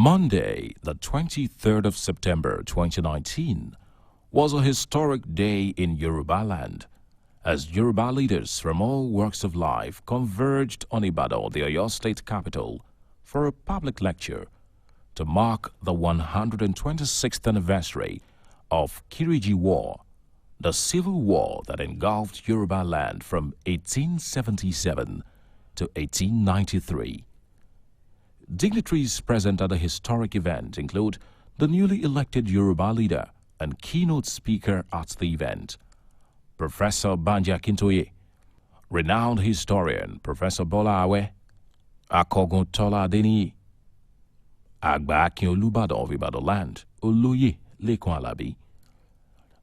Monday, the 23rd of September 2019, was a historic day in Yoruba land, as Yoruba leaders from all walks of life converged on Ibadan, the Oyo State capital, for a public lecture to mark the 126th anniversary of Kiriji War, the civil war that engulfed Yoruba land from 1877 to 1893. Dignitaries present at the historic event include the newly elected Yoruba leader and keynote speaker at the event, Professor Banji Akintoye, renowned historian Professor Bola Awe, Akogun Tola Adeniyi, Agba Akin Olubadan of Ibadan land, Oloye Lekun Alabi,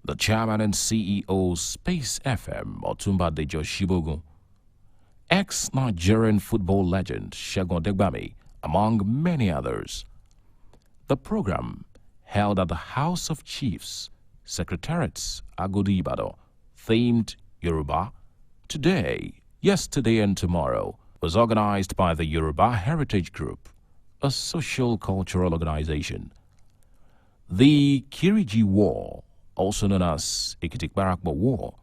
the chairman and CEO Space FM Otumba Dejo Shibogun, ex-Nigerian football legend Segun Odegbami, among many others. The program, held at the House of Chiefs, Secretariats, Agodi Ibadan, themed Yoruba, Today, Yesterday and Tomorrow, was organized by the Yoruba Heritage Group, a social-cultural organization. The Kiriji War, also known as Ikitikbarakbo War,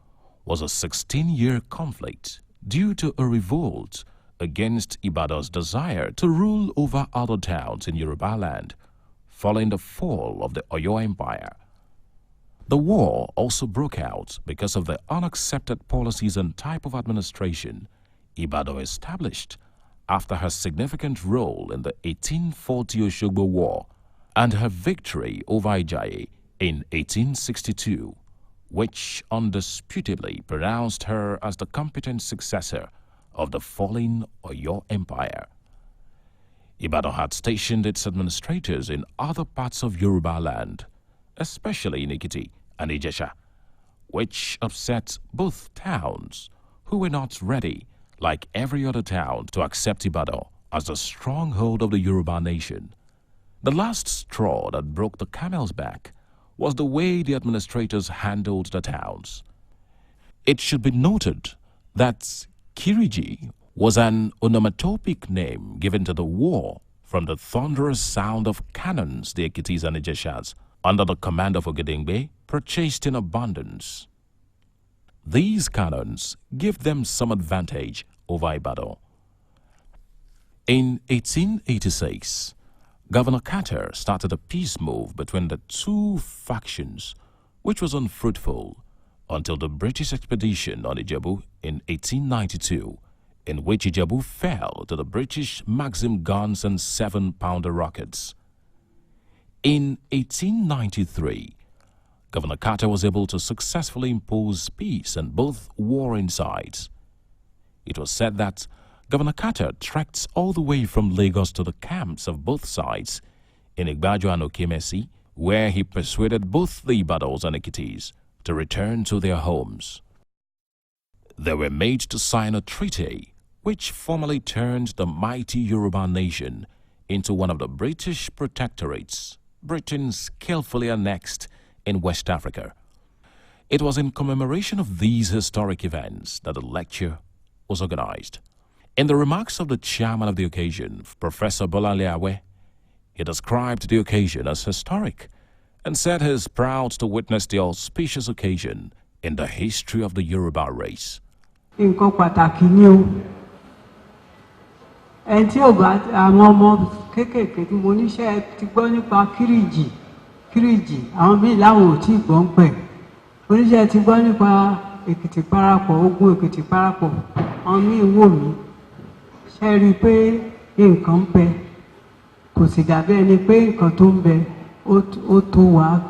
was a 16-year conflict due to a revolt against Ibadan's desire to rule over other towns in Yoruba land following the fall of the Oyo Empire. The war also broke out because of the unaccepted policies and type of administration Ibadan established after her significant role in the 1840 Oshogbo War and her victory over Ijaye in 1862, which undisputedly pronounced her as the competent successor of the fallen Oyo Empire. Ibadan had stationed its administrators in other parts of Yoruba land, especially in Ekiti and Ijesha, which upset both towns, who were not ready, like every other town, to accept Ibadan as the stronghold of the Yoruba nation. The last straw that broke the camel's back was the way the administrators handled the towns. It should be noted that Kiriji was an onomatopic name given to the war from the thunderous sound of cannons the Ekitis and Ijeshas, under the command of Ogedengbe, purchased in abundance. These cannons gave them some advantage over Ibadan. In 1886, Governor Carter started a peace move between the two factions, which was unfruitful until the British expedition on Ijebu in 1892, in which Ijebu fell to the British Maxim guns and 7-pounder rockets. In 1893, Governor Carter was able to successfully impose peace on both warring sides. It was said that Governor Carter trekked all the way from Lagos to the camps of both sides in Igbajo and Okemesi, where he persuaded both the Ibadans and Ekitis to return to their homes. They were made to sign a treaty which formally turned the mighty Yoruba nation into one of the British protectorates Britain skillfully annexed in West Africa. It was in commemoration of these historic events that the lecture was organized. In the remarks of the chairman of the occasion, Professor Bolanle Awe, he described the occasion as historic and said he is proud to witness the auspicious occasion in the history of the Yoruba race. Nǹkan pàtàkì ni o. Ẹni tí ò bá àwọn ọmọ kéékèèké tí mo níṣẹ́ ti gbọ́ nípa Kiriji, àwọn míì láwọn ò tí ì gbọ́ ń pẹ̀. Oníṣẹ́ ti gbọ́ nípa Èkìtì parapọ̀, ogun Èkìtì parapọ̀, àwọn míì wò mí. Ṣé rí i pé nǹkan ń bẹ? Kò sì dàbí ẹni pé nǹkan tó ń bẹ ó tó wá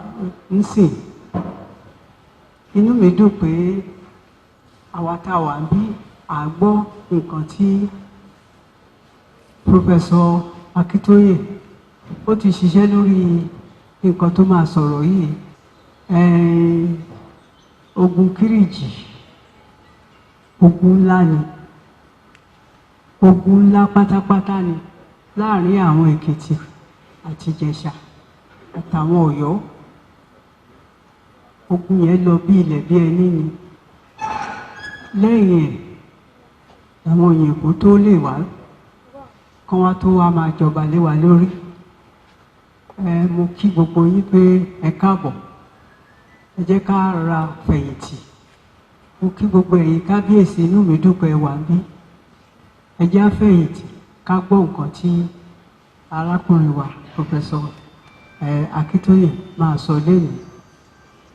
ń sìn. Inú mi dùn pé àwa tá a wà bí a gbọ́ nǹkan tí Professor Akintoye ó ti ṣiṣẹ́ lórí nǹkan tó máa sọ̀rọ̀ yìí. Ogun Kiriji, ogun ńlá ni, ogun ńlá pátápátá ni láàrin àwọn Èkìtì àti Ìjẹ̀ṣà àtàwọn Ọ̀yọ́. Ogun yẹn lọ bí ilẹ̀ bí ẹni ni. Lẹ́yìn ẹ̀ àwọn òyìnbó tó lè wá kán wá tó wá máa jọba lé wa lórí. Mo kí gbogbo yín pé ẹ káàbọ̀. Ẹ jẹ́ ká ra fẹ̀yìntì. Mo kí gbogbo ẹ̀yin kábíyèsí, inú mi dùn pé ẹ wà níbí. Ẹ jẹ́ á fẹ̀yìntì ká gbọ́ nǹkan tí arákùnrin wa Professor Akintoye máa sọ lẹ́yìn.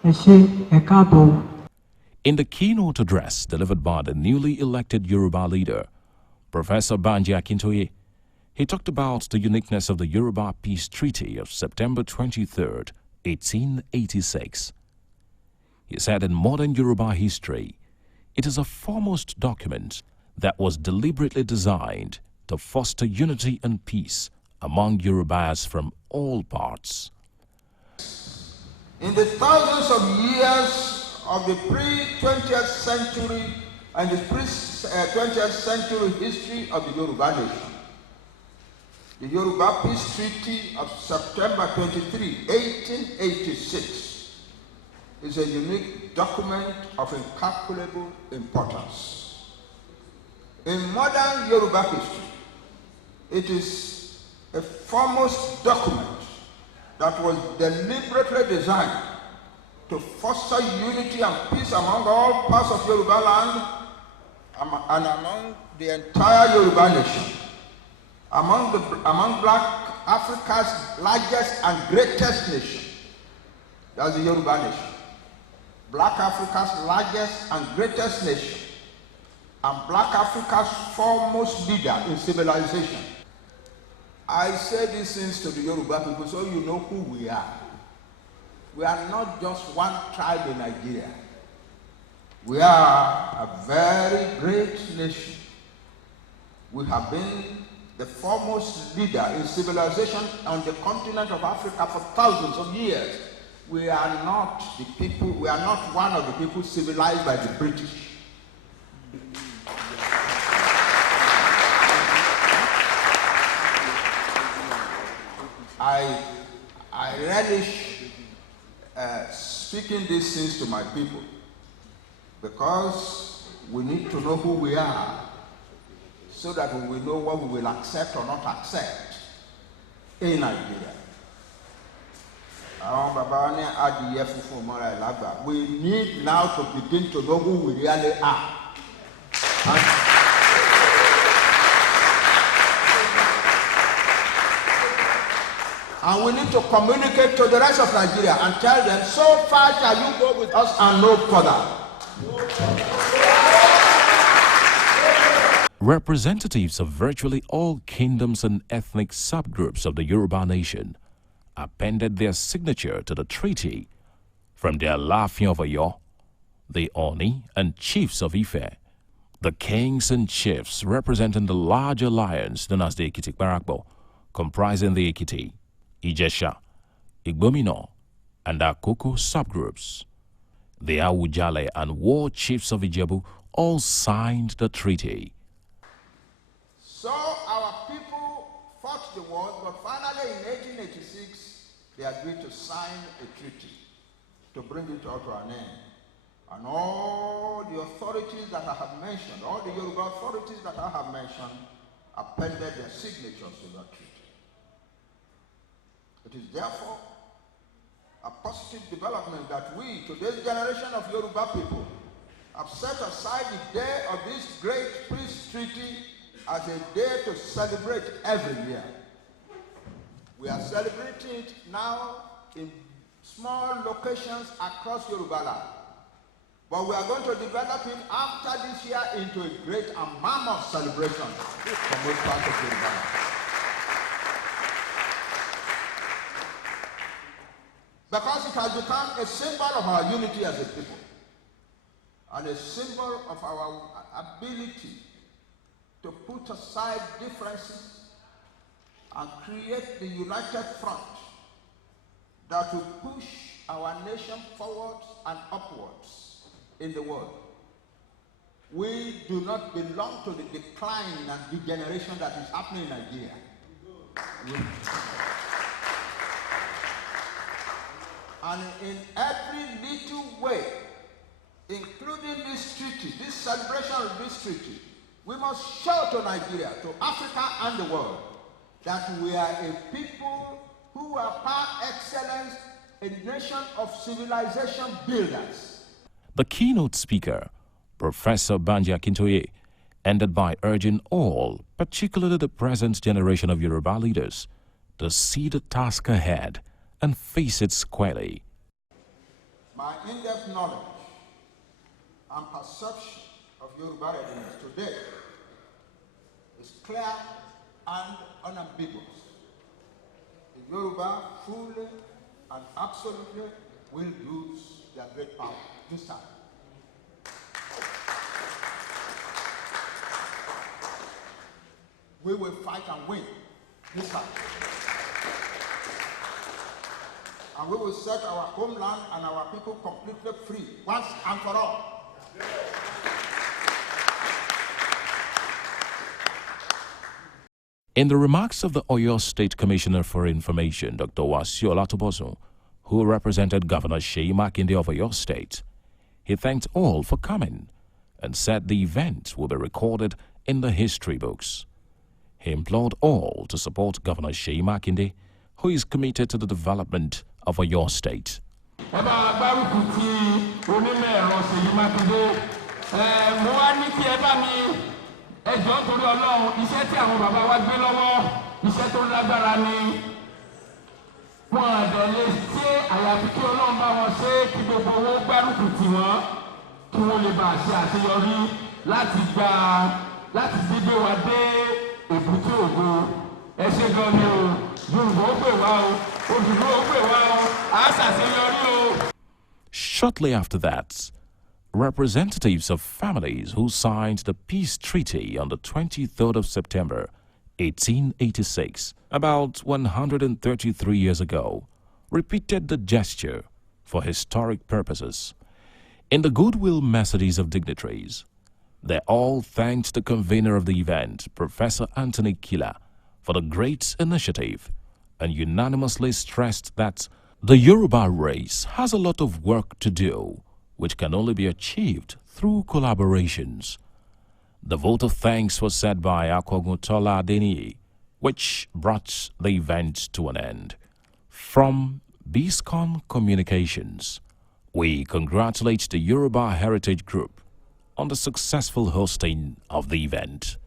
Ẹ ṣé, ẹ káàbọ̀ o. In the keynote address delivered by the newly elected Yoruba leader, Professor Banji Akintoye, he talked about the uniqueness of the Yoruba Peace Treaty of September 23, 1886. He said in modern Yoruba history, it is a foremost document that was deliberately designed to foster unity and peace among Yorubas from all parts. In the thousands of years of the pre-20th century and the pre-20th century history of the Yoruba nation, the Yoruba Peace Treaty of September 23, 1886 is a unique document of incalculable importance. In modern Yoruba history, it is a foremost document that was deliberately designed to foster unity and peace among all parts of Yoruba land and among the entire Yoruba nation. Among Black Africa's largest and greatest nation, that's the Yoruba nation. Black Africa's largest and greatest nation, and Black Africa's foremost leader in civilization. I say these things to the Yoruba people so you know who we are. We are not just one tribe in Nigeria. We are a very great nation. We have been the foremost leader in civilization on the continent of Africa for thousands of years. We are not the people, we are not one of the people civilized by the British. I relish speaking these things to my people because we need to know who we are so that we will know what we will accept or not accept in Nigeria. We need now to begin to know who we really are. And we need to communicate to the rest of Nigeria and tell them, so far shall you go with us and no further. Representatives of virtually all kingdoms and ethnic subgroups of the Yoruba nation appended their signature to the treaty, from the Alaafin of Oyo, the Oni and chiefs of Ife, the kings and chiefs representing the large alliance known as the Ekiti Parakbo, comprising the Ekiti, Ijesha, Igbomino, and Akoko subgroups. The Awujale and war chiefs of Ijebu all signed the treaty. So our people fought the war, but finally in 1886, they agreed to sign a treaty to bring it out to an end. And all the authorities that I have mentioned, all the Yoruba authorities that I have mentioned, appended their signatures to that treaty. It is therefore a positive development that we, today's generation of Yoruba people, have set aside the day of this great peace treaty as a day to celebrate every year. We are celebrating it now in small locations across Yoruba land. But we are going to develop it after this year into a great and mammoth celebration for most parts of Yoruba land. Because it has become a symbol of our unity as a people and a symbol of our ability to put aside differences and create the united front that will push our nation forwards and upwards in the world. We do not belong to the decline and degeneration that is happening in Nigeria. And in every little way, including this treaty, this celebration of this treaty, we must show to Nigeria, to Africa and the world, that we are a people who are par excellence a nation of civilization builders. The keynote speaker, Professor Banji Akintoye, ended by urging all, particularly the present generation of Yoruba leaders, to see the task ahead and face it squarely. My in-depth knowledge and perception of Yoruba readiness today is clear and unambiguous. The Yoruba fully and absolutely will use their great power this time. We will fight and win this time. And we will set our homeland and our people completely free once and for all. In the remarks of the Oyo State Commissioner for Information, Dr. Wasiu Olatobosun, who represented Governor Seyi Makinde of Oyo State, he thanked all for coming and said the event will be recorded in the history books. He implored all to support Governor Seyi Makinde, who is committed to the development of Oyo State. Ẹjọ́ torí Ọlọ́run iṣẹ́ tí àwọn bàbá wa gbé lọ́wọ́ iṣẹ́ tó lágbára ni wọn àdẹ̀lé ṣé àyàfi kí Ọlọ́run bá wọn ṣe kí gbogbo owó gbárùkù tì wọ́n kí wọ́n lè bá ṣe àṣeyọrí láti gbígbé wa dé èbúté ògo. Ẹ ṣé gan ni o, Yorùbá ó pè wá o, Odùduwà ó pè wá o, á ṣàṣeyọrí o. Shortly after that, representatives of families who signed the peace treaty on the 23rd of September, 1886, about 133 years ago, repeated the gesture for historic purposes. In the goodwill messages of dignitaries, they all thanked the convener of the event, Professor Anthony Kila, for the great initiative and unanimously stressed that the Yoruba race has a lot of work to do, which can only be achieved through collaborations. The vote of thanks was said by Akoguntola Adeniyi, which brought the event to an end. From BISCON Communications, we congratulate the Yoruba Heritage Group on the successful hosting of the event.